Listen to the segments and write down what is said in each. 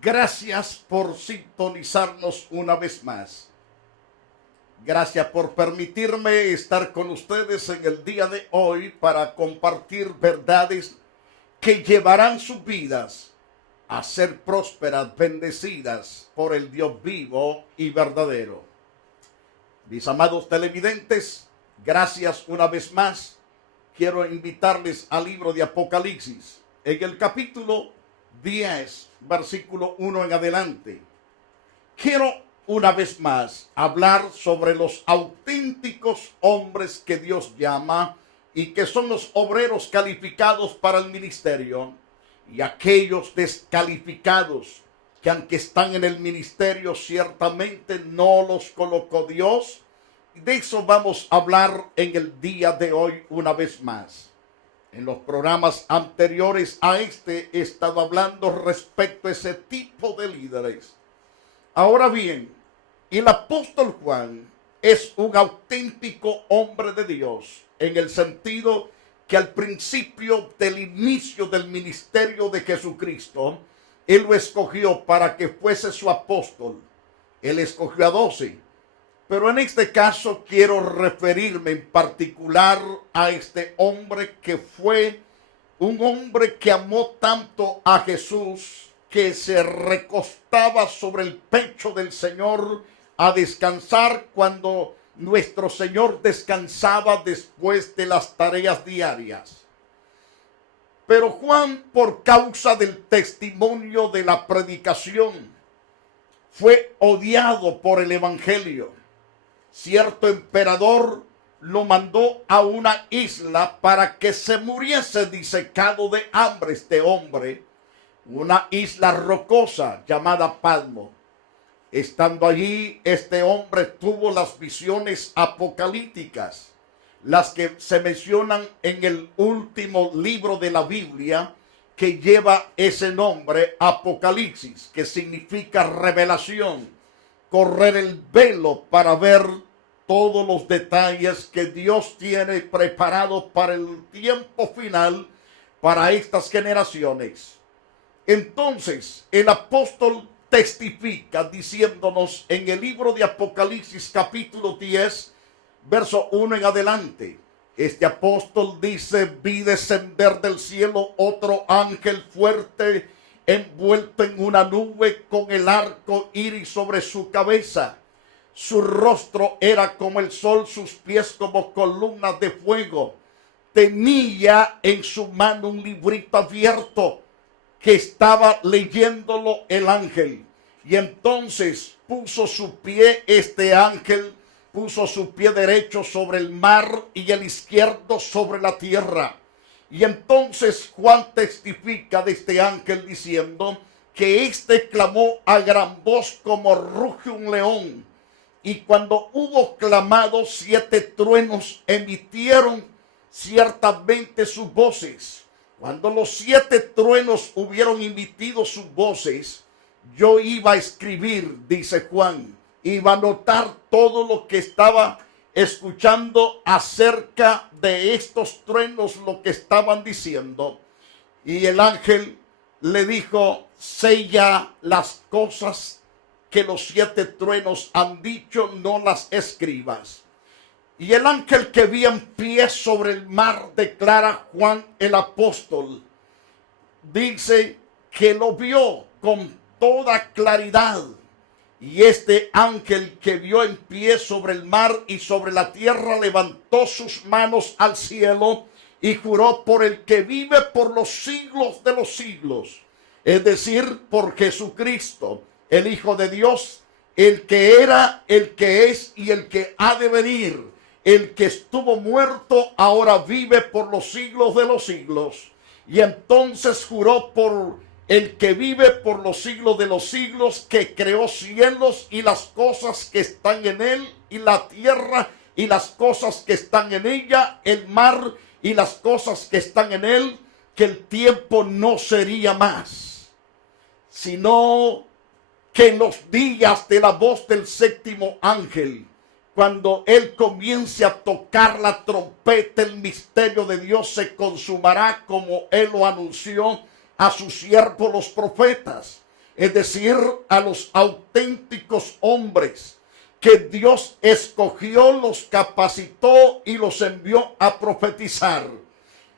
Gracias por sintonizarnos una vez más. Gracias por permitirme estar con ustedes en el día de hoy para compartir verdades que llevarán sus vidas a ser prósperas, bendecidas por el Dios vivo y verdadero. Mis amados televidentes, gracias una vez más. Quiero invitarles al libro de Apocalipsis, en el capítulo 10, versículo 1 en adelante. Quiero una vez más hablar sobre los auténticos hombres que Dios llama y que son los obreros calificados para el ministerio, y aquellos descalificados que aunque están en el ministerio ciertamente no los colocó Dios. De eso vamos a hablar en el día de hoy una vez más. En los programas anteriores a este he estado hablando respecto a ese tipo de líderes. Ahora bien, el apóstol Juan es un auténtico hombre de Dios, en el sentido que al principio del inicio del ministerio de Jesucristo, Él lo escogió para que fuese su apóstol. Él escogió a 12. Pero en este caso quiero referirme en particular a este hombre que fue un hombre que amó tanto a Jesús que se recostaba sobre el pecho del Señor a descansar cuando nuestro Señor descansaba después de las tareas diarias. Pero Juan, por causa del testimonio de la predicación, fue odiado por el evangelio. Cierto emperador lo mandó a una isla para que se muriese disecado de hambre este hombre, una isla rocosa llamada Patmos. Estando allí, este hombre tuvo las visiones apocalípticas, las que se mencionan en el último libro de la Biblia, que lleva ese nombre, Apocalipsis, que significa revelación, correr el velo para ver todos los detalles que Dios tiene preparado para el tiempo final, para estas generaciones. Entonces, el apóstol testifica diciéndonos en el libro de Apocalipsis capítulo 10, verso 1 en adelante. Este apóstol dice: vi descender del cielo otro ángel fuerte, envuelto en una nube con el arco iris sobre su cabeza. Su rostro era como el sol, sus pies como columnas de fuego. Tenía en su mano un librito abierto que estaba leyéndolo el ángel. Y entonces puso su pie, este ángel, puso su pie derecho sobre el mar y el izquierdo sobre la tierra. Y entonces Juan testifica de este ángel diciendo que éste clamó a gran voz como ruge un león. Y cuando hubo clamado, 7 truenos emitieron ciertamente sus voces. Cuando los 7 truenos hubieron emitido sus voces, yo iba a escribir, dice Juan, iba a anotar todo lo que estaba escuchando acerca de estos truenos, lo que estaban diciendo. Y el ángel le dijo: sella las cosas que los 7 truenos han dicho, no las escribas. Y el ángel que vi en pie sobre el mar, declara Juan el apóstol, dice que lo vio con toda claridad. Y este ángel que vio en pie sobre el mar y sobre la tierra levantó sus manos al cielo y juró por el que vive por los siglos de los siglos, es decir, por Jesucristo, el Hijo de Dios, el que era, el que es y el que ha de venir. El que estuvo muerto ahora vive por los siglos de los siglos. Y entonces juró por el que vive por los siglos de los siglos, que creó cielos y las cosas que están en él, y la tierra y las cosas que están en ella, el mar y las cosas que están en él, que el tiempo no sería más, sino que en los días de la voz del 7º ángel, cuando él comience a tocar la trompeta, el misterio de Dios se consumará como él lo anunció a sus siervos los profetas. es decir, a los auténticos hombres que Dios escogió, los capacitó y los envió a profetizar.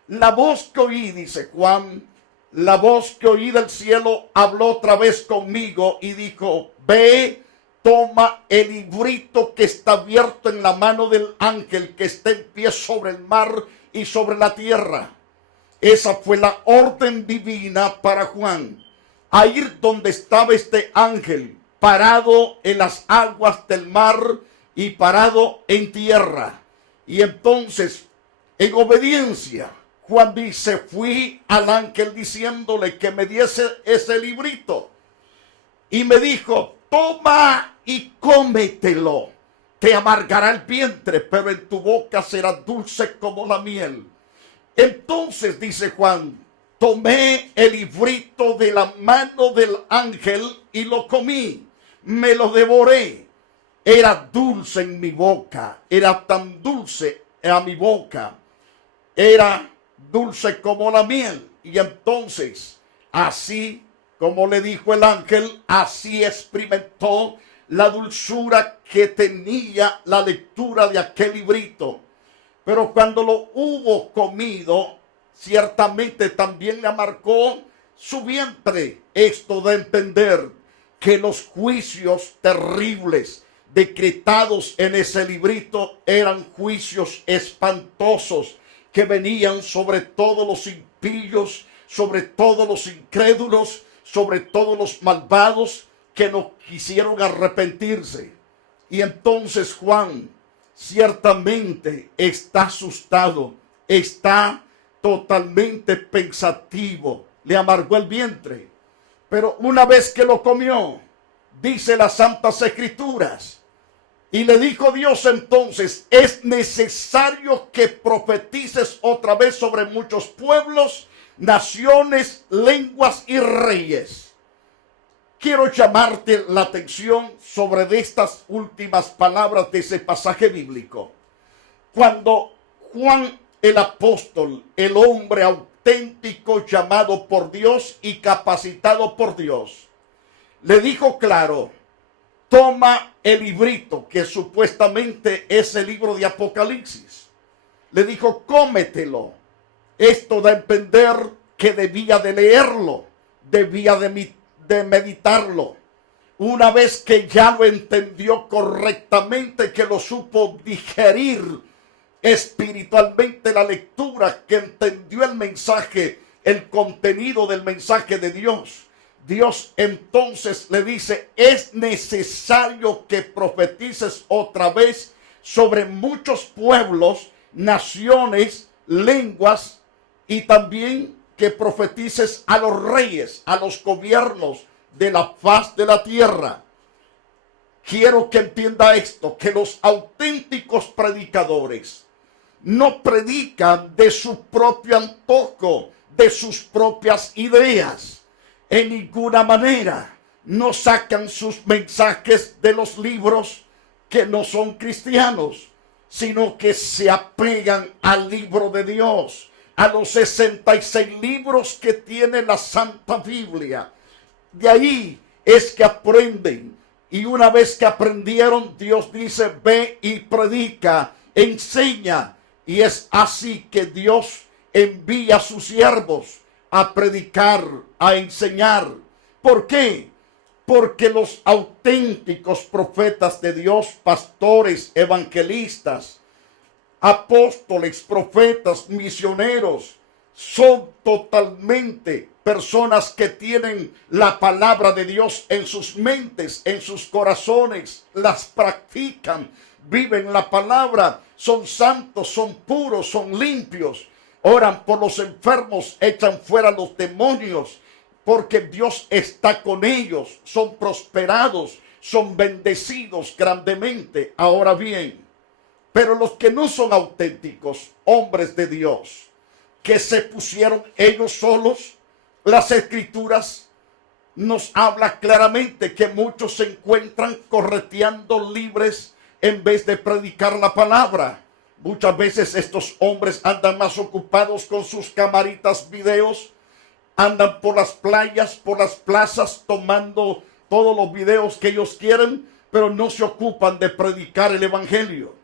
La voz que oí, dice Juan, la voz que oí del cielo habló otra vez conmigo y dijo: ve, toma el librito que está abierto en la mano del ángel que está en pie sobre el mar y sobre la tierra. Esa fue la orden divina para Juan, a ir donde estaba este ángel, parado en las aguas del mar y parado en tierra. Y entonces, en obediencia, Juan dice: fui al ángel diciéndole que me diese ese librito. Y me dijo: toma y cómetelo. Te amargará el vientre, pero en tu boca será dulce como la miel. Entonces, dice Juan, tomé el librito de la mano del ángel y lo comí. Me lo devoré. Era dulce en mi boca. Era tan dulce a mi boca. Era dulce como la miel. Y entonces, así como le dijo el ángel, así experimentó la dulzura que tenía la lectura de aquel librito. Pero cuando lo hubo comido, ciertamente también le marcó su vientre. Esto de entender que los juicios terribles decretados en ese librito eran juicios espantosos que venían sobre todos los impíos, sobre todos los incrédulos, sobre todos los malvados que no quisieron arrepentirse. Y entonces Juan ciertamente está asustado, está totalmente pensativo, le amargó el vientre. Pero una vez que lo comió, dice las Santas Escrituras, y le dijo Dios entonces: es necesario que profetices otra vez sobre muchos pueblos, naciones, lenguas y reyes. Quiero llamarte la atención sobre estas últimas palabras de ese pasaje bíblico. Cuando Juan el apóstol, el hombre auténtico llamado por Dios y capacitado por Dios, le dijo claro: toma el librito que supuestamente es el libro de Apocalipsis. Le dijo: cómetelo. Esto da a entender que debía de leerlo, debía de meditarlo. Una vez que ya lo entendió correctamente, que lo supo digerir espiritualmente la lectura, que entendió el mensaje, el contenido del mensaje de Dios, Dios entonces le dice: es necesario que profetices otra vez sobre muchos pueblos, naciones, lenguas, y también que profetices a los reyes, a los gobiernos de la faz de la tierra. Quiero que entienda esto, que los auténticos predicadores no predican de su propio antojo, de sus propias ideas. En ninguna manera no sacan sus mensajes de los libros que no son cristianos, sino que se apegan al libro de Dios, a los 66 libros que tiene la Santa Biblia. De ahí es que aprenden. Y una vez que aprendieron, Dios dice: ve y predica, enseña. Y es así que Dios envía a sus siervos a predicar, a enseñar. ¿Por qué? Porque los auténticos profetas de Dios, pastores, evangelistas, apóstoles, profetas, misioneros, son totalmente personas que tienen la palabra de Dios en sus mentes, en sus corazones, las practican, viven la palabra, son santos, son puros, son limpios, oran por los enfermos, echan fuera los demonios, porque Dios está con ellos, son prosperados, son bendecidos grandemente. Ahora bien, pero los que no son auténticos, hombres de Dios, que se pusieron ellos solos, las Escrituras nos habla claramente que muchos se encuentran correteando libres en vez de predicar la palabra. Muchas veces estos hombres andan más ocupados con sus camaritas videos Andan por las playas, por las plazas, tomando todos los videos que ellos quieren, pero no se ocupan de predicar el evangelio.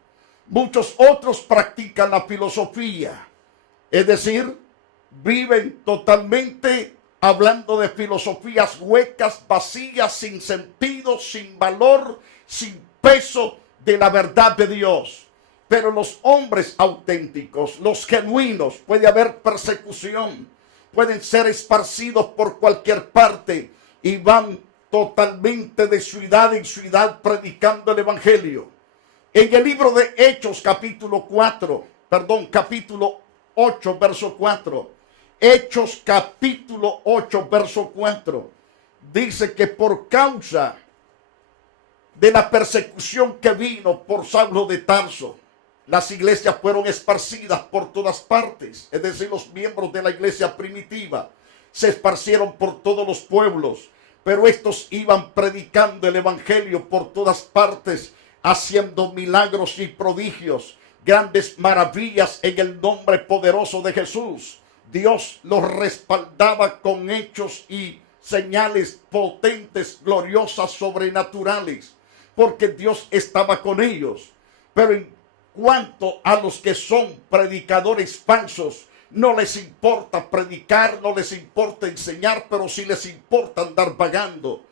Muchos otros practican la filosofía, es decir, viven totalmente hablando de filosofías huecas, vacías, sin sentido, sin valor, sin peso de la verdad de Dios. Pero los hombres auténticos, los genuinos, puede haber persecución, pueden ser esparcidos por cualquier parte y van totalmente de ciudad en ciudad predicando el evangelio. En el libro de Hechos capítulo 8 verso 4, Hechos capítulo 8 verso 4, dice que por causa de la persecución que vino por Saulo de Tarso, las iglesias fueron esparcidas por todas partes. Es decir, los miembros de la iglesia primitiva se esparcieron por todos los pueblos, pero estos iban predicando el evangelio por todas partes, haciendo milagros y prodigios, grandes maravillas en el nombre poderoso de Jesús. Dios los respaldaba con hechos y señales potentes, gloriosas, sobrenaturales, porque Dios estaba con ellos. Pero en cuanto a los que son predicadores falsos, no les importa predicar, no les importa enseñar, pero sí les importa andar vagando.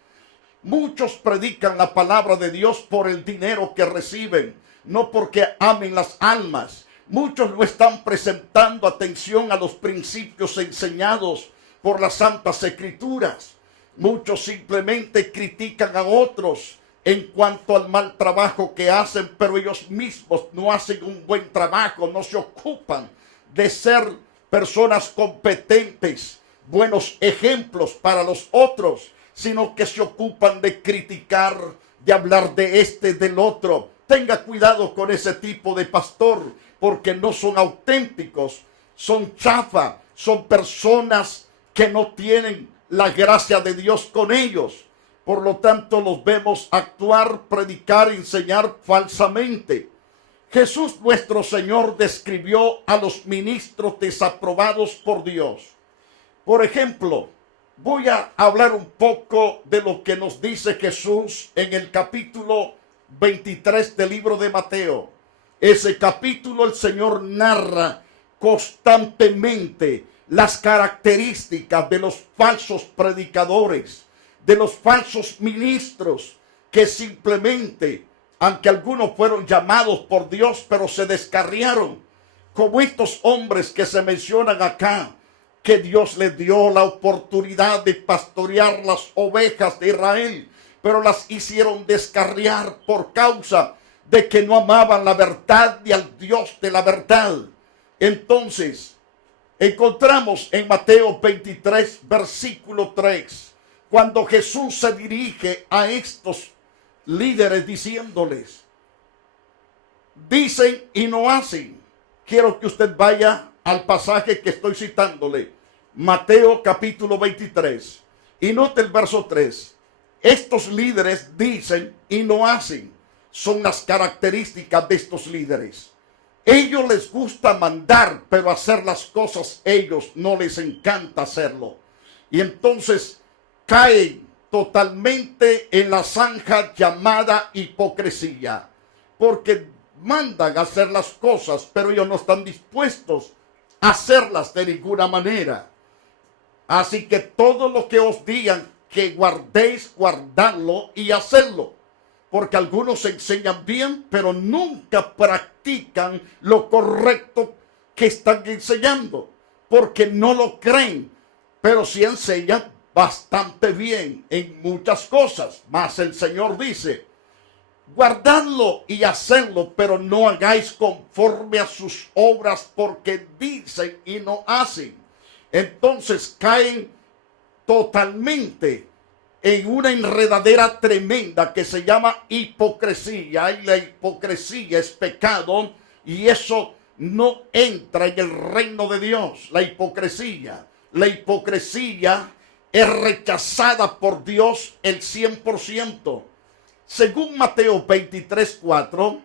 Muchos predican la palabra de Dios por el dinero que reciben, no porque amen las almas. Muchos no están prestando atención a los principios enseñados por las Santas Escrituras. Muchos simplemente critican a otros en cuanto al mal trabajo que hacen, pero ellos mismos no hacen un buen trabajo, no se ocupan de ser personas competentes, buenos ejemplos para los otros, sino que se ocupan de criticar, de hablar de este, del otro. Tenga cuidado con ese tipo de pastor, porque no son auténticos, son chafa, son personas que no tienen la gracia de Dios con ellos. Por lo tanto, los vemos actuar, predicar, enseñar falsamente. Jesús nuestro Señor describió a los ministros desaprobados por Dios. Por ejemplo, voy a hablar un poco de lo que nos dice Jesús en el capítulo 23 del libro de Mateo. Ese capítulo el Señor narra constantemente las características de los falsos predicadores, de los falsos ministros que simplemente, aunque algunos fueron llamados por Dios, pero se descarriaron, como estos hombres que se mencionan acá, que Dios les dio la oportunidad de pastorear las ovejas de Israel, pero las hicieron descarriar por causa de que no amaban la verdad y al Dios de la verdad. Entonces, encontramos en Mateo 23, versículo 3, cuando Jesús se dirige a estos líderes diciéndoles, dicen y no hacen. Quiero que usted vaya al pasaje que estoy citándole, Mateo capítulo 23, y note el verso 3. Estos líderes dicen y no hacen. Son las características de estos líderes. Ellos les gusta mandar, pero hacer las cosas ellos no les encanta hacerlo. Y entonces caen totalmente en la zanja llamada hipocresía, porque mandan a hacer las cosas, pero ellos no están dispuestos a hacerlas de ninguna manera. Así que todo lo que os digan que guardéis, guardadlo y hacedlo, porque algunos enseñan bien, pero nunca practican lo correcto que están enseñando, porque no lo creen, pero sí enseñan bastante bien en muchas cosas. Mas el Señor dice, guardadlo y hacedlo, pero no hagáis conforme a sus obras, porque dicen y no hacen. Entonces caen totalmente en una enredadera tremenda que se llama hipocresía. Y la hipocresía es pecado, y eso no entra en el reino de Dios. La hipocresía es rechazada por Dios el 100%. Según Mateo 23:4,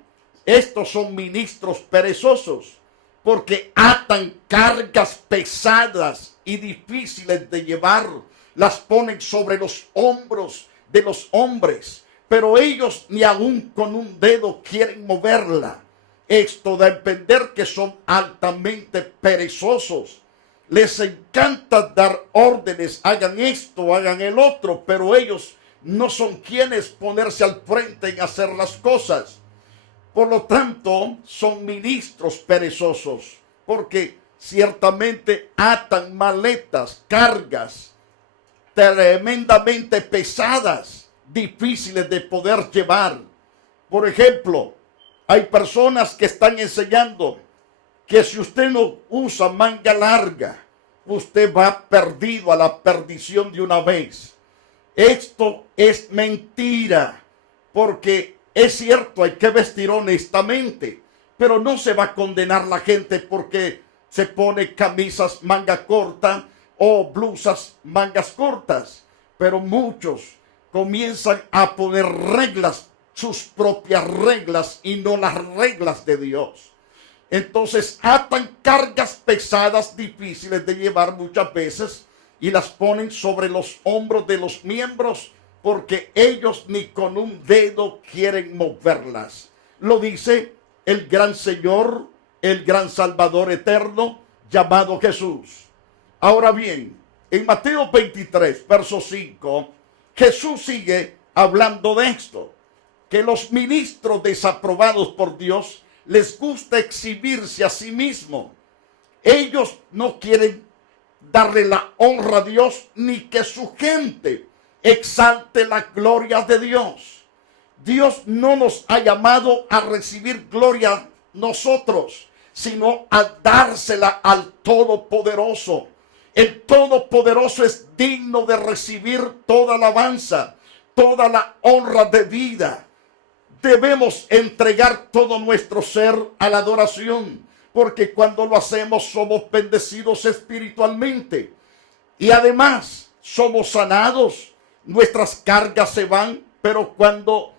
estos son ministros perezosos. porque atan cargas pesadas y difíciles de llevar, las ponen sobre los hombros de los hombres, pero ellos ni aún con un dedo quieren moverla. Esto da a entender que son altamente perezosos. Les encanta dar órdenes, hagan esto, hagan el otro, pero ellos no son quienes ponerse al frente en hacer las cosas. Por lo tanto, son ministros perezosos, porque ciertamente atan maletas, cargas tremendamente pesadas, difíciles de poder llevar. Por ejemplo, hay personas que están enseñando que si usted no usa manga larga, usted va perdido a la perdición de una vez. Esto es mentira, porque es cierto, hay que vestir honestamente, pero no se va a condenar la gente porque se pone camisas manga corta o blusas mangas cortas. Pero muchos comienzan a poner reglas, sus propias reglas y no las reglas de Dios. Entonces atan cargas pesadas, difíciles de llevar muchas veces, y las ponen sobre los hombros de los miembros, porque ellos ni con un dedo quieren moverlas. Lo dice el gran Señor, el gran Salvador eterno, llamado Jesús. Ahora bien, en Mateo 23, verso 5, Jesús sigue hablando de esto, que los ministros desaprobados por Dios les gusta exhibirse a sí mismos. Ellos no quieren darle la honra a Dios ni que su gente exalte la gloria de Dios. Dios no nos ha llamado a recibir gloria nosotros, sino a dársela al Todopoderoso. El Todopoderoso es digno de recibir toda alabanza, toda la honra debida. Debemos entregar todo nuestro ser a la adoración, porque cuando lo hacemos somos bendecidos espiritualmente. Y además somos sanados, nuestras cargas se van, pero cuando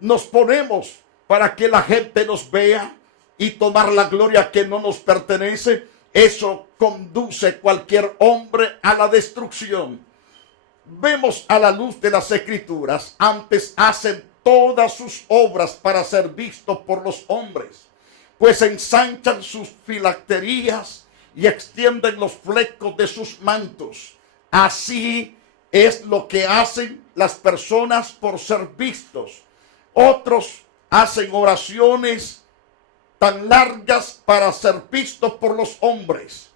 nos ponemos para que la gente nos vea y tomar la gloria que no nos pertenece, eso conduce cualquier hombre a la destrucción. Vemos a la luz de las Escrituras, antes hacen todas sus obras para ser vistos por los hombres, pues ensanchan sus filacterías y extienden los flecos de sus mantos. Así es lo que hacen las personas por ser vistos. Otros hacen oraciones tan largas para ser vistos por los hombres,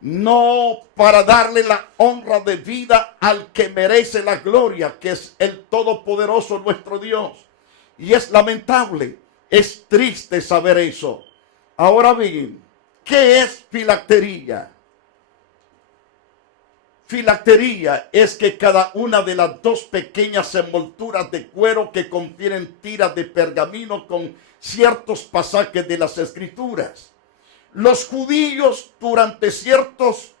no para darle la honra debida al que merece la gloria, que es el Todopoderoso nuestro Dios. Y es lamentable, es triste saber eso. Ahora bien, ¿qué es filactería? Filactería es que cada una de las dos pequeñas envolturas de cuero que contienen tiras de pergamino con ciertos pasajes de las Escrituras. Los judíos durante ciertas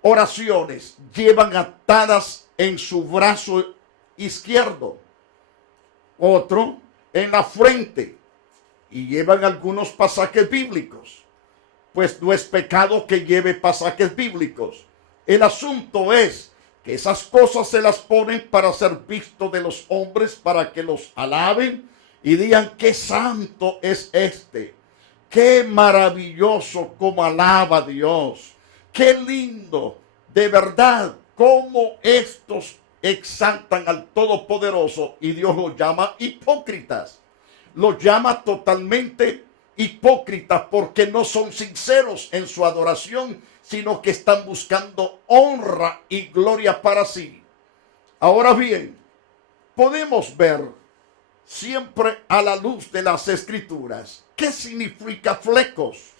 oraciones llevan atadas en su brazo izquierdo, otro en la frente, y llevan algunos pasajes bíblicos. Pues no es pecado que lleve pasajes bíblicos. El asunto es que esas cosas se las ponen para ser visto de los hombres, para que los alaben y digan: qué santo es este, qué maravilloso como alaba a Dios, qué lindo, de verdad, cómo estos exaltan al Todopoderoso. Y Dios los llama hipócritas, los llama totalmente hipócritas, porque no son sinceros en su adoración, sino que están buscando honra y gloria para sí. Ahora bien, podemos ver siempre a la luz de las Escrituras qué significa flecos.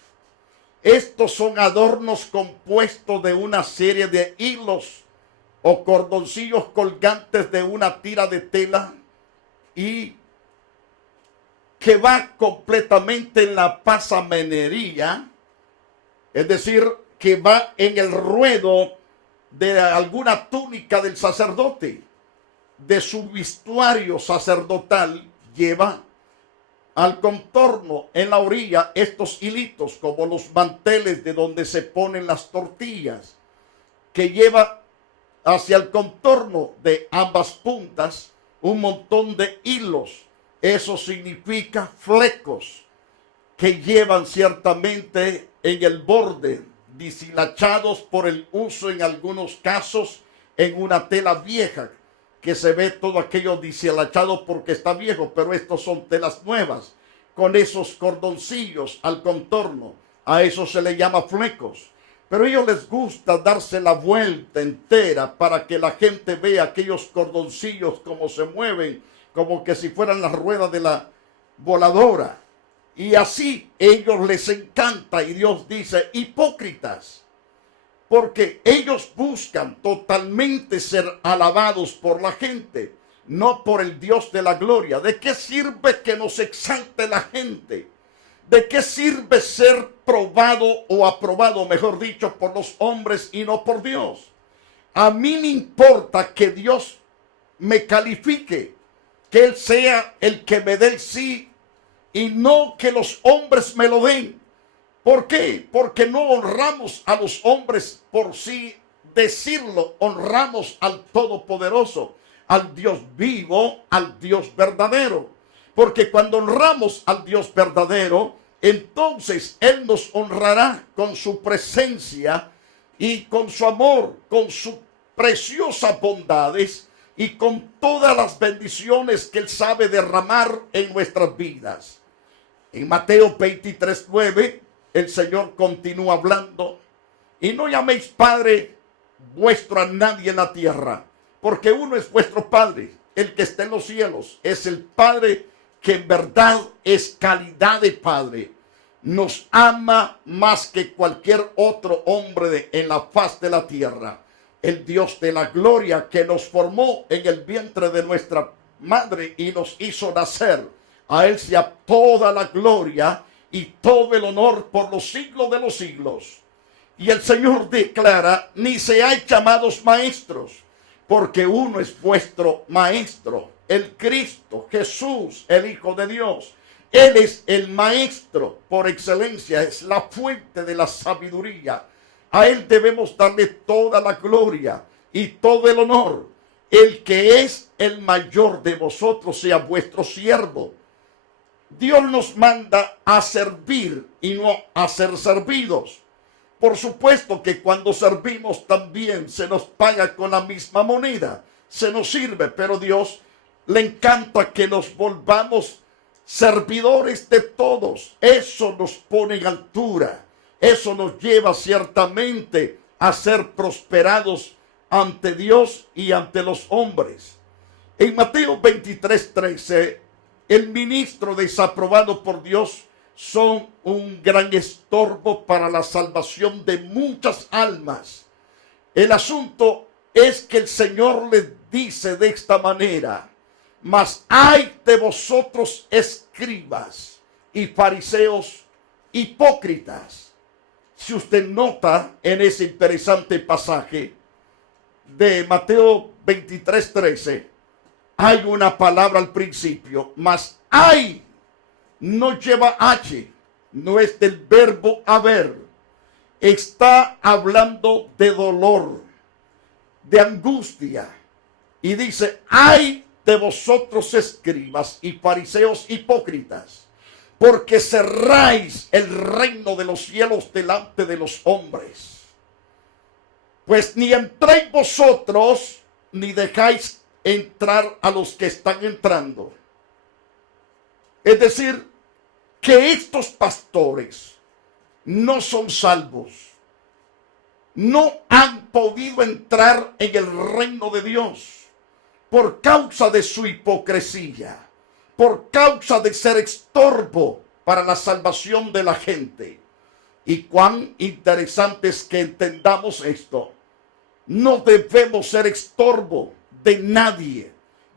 Estos son adornos compuestos de una serie de hilos o cordoncillos colgantes de una tira de tela y que va completamente en la pasamenería, es decir, que va en el ruedo de alguna túnica del sacerdote, de su vestuario sacerdotal lleva al contorno en la orilla estos hilitos como los manteles de donde se ponen las tortillas, que lleva hacia el contorno de ambas puntas un montón de hilos. Eso significa flecos que llevan ciertamente en el borde, deshilachados por el uso en algunos casos en una tela vieja, que se ve todo aquello deshilachado porque está viejo, pero estos son telas nuevas, con esos cordoncillos al contorno. A eso se le llama flecos. Pero a ellos les gusta darse la vuelta entera para que la gente vea aquellos cordoncillos como se mueven, como que si fueran las ruedas de la voladora. Y así ellos les encanta, y Dios dice, hipócritas, porque ellos buscan totalmente ser alabados por la gente, no por el Dios de la gloria. ¿De qué sirve que nos exalte la gente? ¿De qué sirve ser probado o aprobado, mejor dicho, por los hombres y no por Dios? A mí me importa que Dios me califique, que Él sea el que me dé el sí, y no que los hombres me lo den. ¿Por qué? Porque no honramos a los hombres por sí decirlo, honramos al Todopoderoso, al Dios vivo, al Dios verdadero. Porque cuando honramos al Dios verdadero, entonces Él nos honrará con su presencia y con su amor, con sus preciosas bondades y con todas las bendiciones que Él sabe derramar en nuestras vidas. En Mateo 23:9, el Señor continúa hablando: y no llaméis Padre vuestro a nadie en la tierra, porque uno es vuestro Padre, el que está en los cielos. Es el Padre que en verdad es calidad de Padre. Nos ama más que cualquier otro hombre en la faz de la tierra. El Dios de la gloria, que nos formó en el vientre de nuestra madre y nos hizo nacer. A Él sea toda la gloria y todo el honor por los siglos de los siglos. Y el Señor declara: ni seáis llamados maestros, porque uno es vuestro maestro, el Cristo, Jesús, el Hijo de Dios. Él es el maestro por excelencia, es la fuente de la sabiduría. A Él debemos darle toda la gloria y todo el honor. El que es el mayor de vosotros sea vuestro siervo. Dios nos manda a servir y no a ser servidos. Por supuesto que cuando servimos también se nos paga con la misma moneda, se nos sirve, pero Dios le encanta que nos volvamos servidores de todos. Eso nos pone en altura, eso nos lleva ciertamente a ser prosperados ante Dios y ante los hombres. En Mateo 23:13, el ministro desaprobado por Dios son un gran estorbo para la salvación de muchas almas. El asunto es que el Señor les dice de esta manera: mas hay de vosotros, escribas y fariseos hipócritas. Si usted nota en ese interesante pasaje de Mateo 23:13, hay una palabra al principio, mas hay, no lleva H, no es del verbo haber. Está hablando de dolor, de angustia. Y dice: hay de vosotros, escribas y fariseos hipócritas, porque cerráis el reino de los cielos delante de los hombres. Pues ni entréis vosotros, ni dejáis entrar a los que están entrando. Es decir, que estos pastores no son salvos, no han podido entrar en el reino de Dios por causa de su hipocresía, por causa de ser estorbo para la salvación de la gente. Y cuán interesante es que entendamos esto. No debemos ser estorbo de nadie.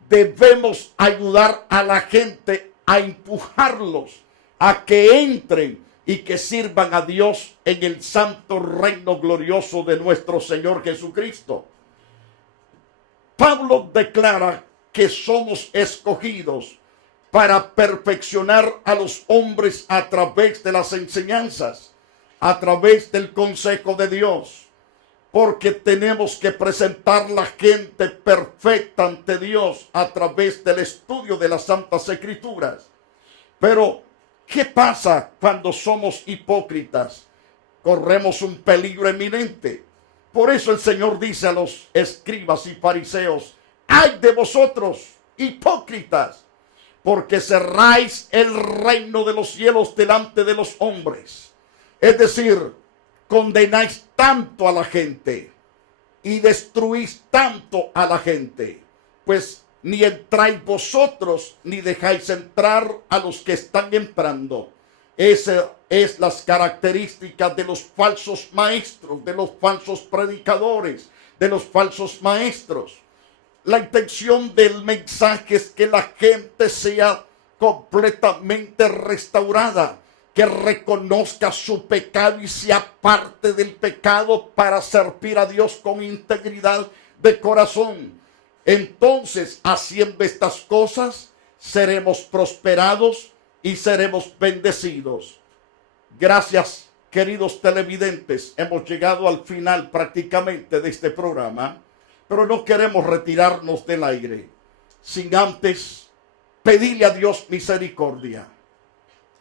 Debemos ayudar a la gente, a empujarlos a que entren y que sirvan a Dios en el santo reino glorioso de nuestro Señor Jesucristo. Pablo declara que somos escogidos para perfeccionar a los hombres a través de las enseñanzas, a través del consejo de Dios. Porque tenemos que presentar la gente perfecta ante Dios a través del estudio de las Santas Escrituras. Pero, ¿qué pasa cuando somos hipócritas? Corremos un peligro eminente. Por eso el Señor dice a los escribas y fariseos: ¡ay de vosotros, hipócritas! Porque cerráis el reino de los cielos delante de los hombres. Es decir, condenáis tanto a la gente y destruís tanto a la gente, pues ni entráis vosotros ni dejáis entrar a los que están entrando. Esa es las características de los falsos maestros, de los falsos predicadores, de los falsos maestros. La intención del mensaje es que la gente sea completamente restaurada, que reconozca su pecado y se aparte del pecado para servir a Dios con integridad de corazón. Entonces, haciendo estas cosas, seremos prosperados y seremos bendecidos. Gracias, queridos televidentes. Hemos llegado al final prácticamente de este programa, pero no queremos retirarnos del aire sin antes pedirle a Dios misericordia.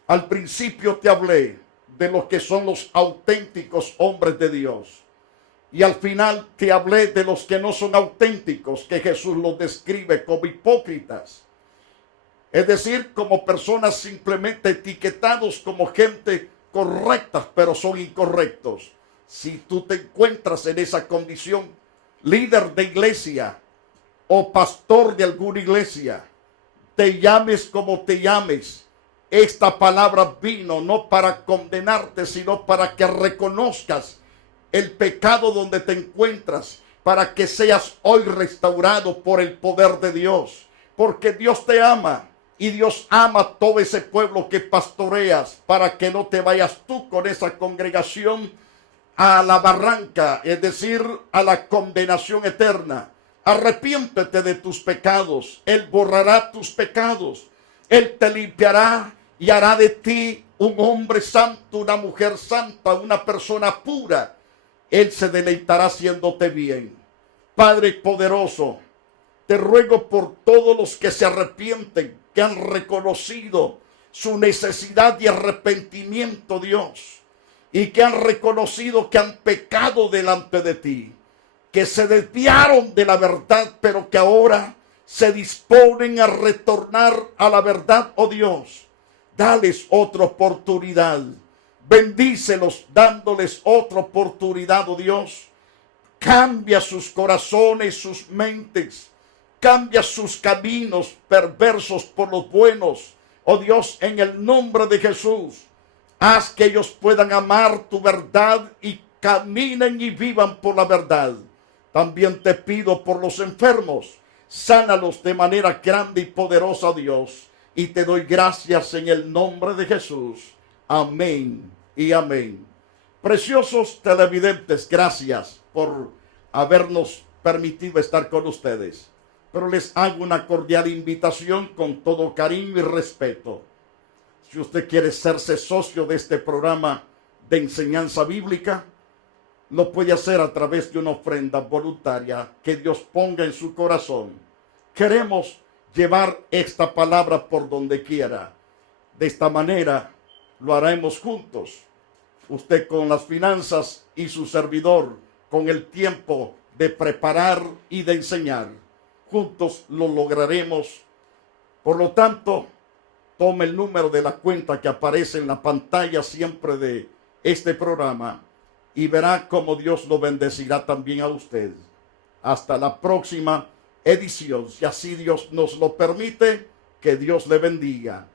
Al principio te hablé de los que son los auténticos hombres de Dios. Y al final te hablé de los que no son auténticos, que Jesús los describe como hipócritas. Es decir, como personas simplemente etiquetados como gente correcta, pero son incorrectos. Si tú te encuentras en esa condición, líder de iglesia o pastor de alguna iglesia, te llames como te llames, esta palabra vino no para condenarte, sino para que reconozcas el pecado donde te encuentras, para que seas hoy restaurado por el poder de Dios. Porque Dios te ama y Dios ama a todo ese pueblo que pastoreas, para que no te vayas tú con esa congregación a la barranca, es decir, a la condenación eterna. Arrepiéntete de tus pecados, Él borrará tus pecados, Él te limpiará y hará de ti un hombre santo, una mujer santa, una persona pura. Él se deleitará haciéndote bien. Padre poderoso, te ruego por todos los que se arrepienten, que han reconocido su necesidad de arrepentimiento, Dios, y que han reconocido que han pecado delante de ti, que se desviaron de la verdad, pero que ahora se disponen a retornar a la verdad, oh Dios. Dales otra oportunidad. Bendícelos dándoles otra oportunidad, oh Dios. Cambia sus corazones, sus mentes. Cambia sus caminos perversos por los buenos. Oh Dios, en el nombre de Jesús, haz que ellos puedan amar tu verdad y caminen y vivan por la verdad. También te pido por los enfermos. Sánalos de manera grande y poderosa, Dios. Y te doy gracias en el nombre de Jesús. Amén y amén. Preciosos televidentes, gracias por habernos permitido estar con ustedes. Pero les hago una cordial invitación con todo cariño y respeto. Si usted quiere hacerse socio de este programa de enseñanza bíblica, lo puede hacer a través de una ofrenda voluntaria que Dios ponga en su corazón. Queremos llevar esta palabra por donde quiera. De esta manera lo haremos juntos. Usted con las finanzas y su servidor con el tiempo de preparar y de enseñar. Juntos lo lograremos. Por lo tanto, tome el número de la cuenta que aparece en la pantalla siempre de este programa y verá cómo Dios lo bendecirá también a usted. Hasta la próxima edición, si así Dios nos lo permite, que Dios le bendiga.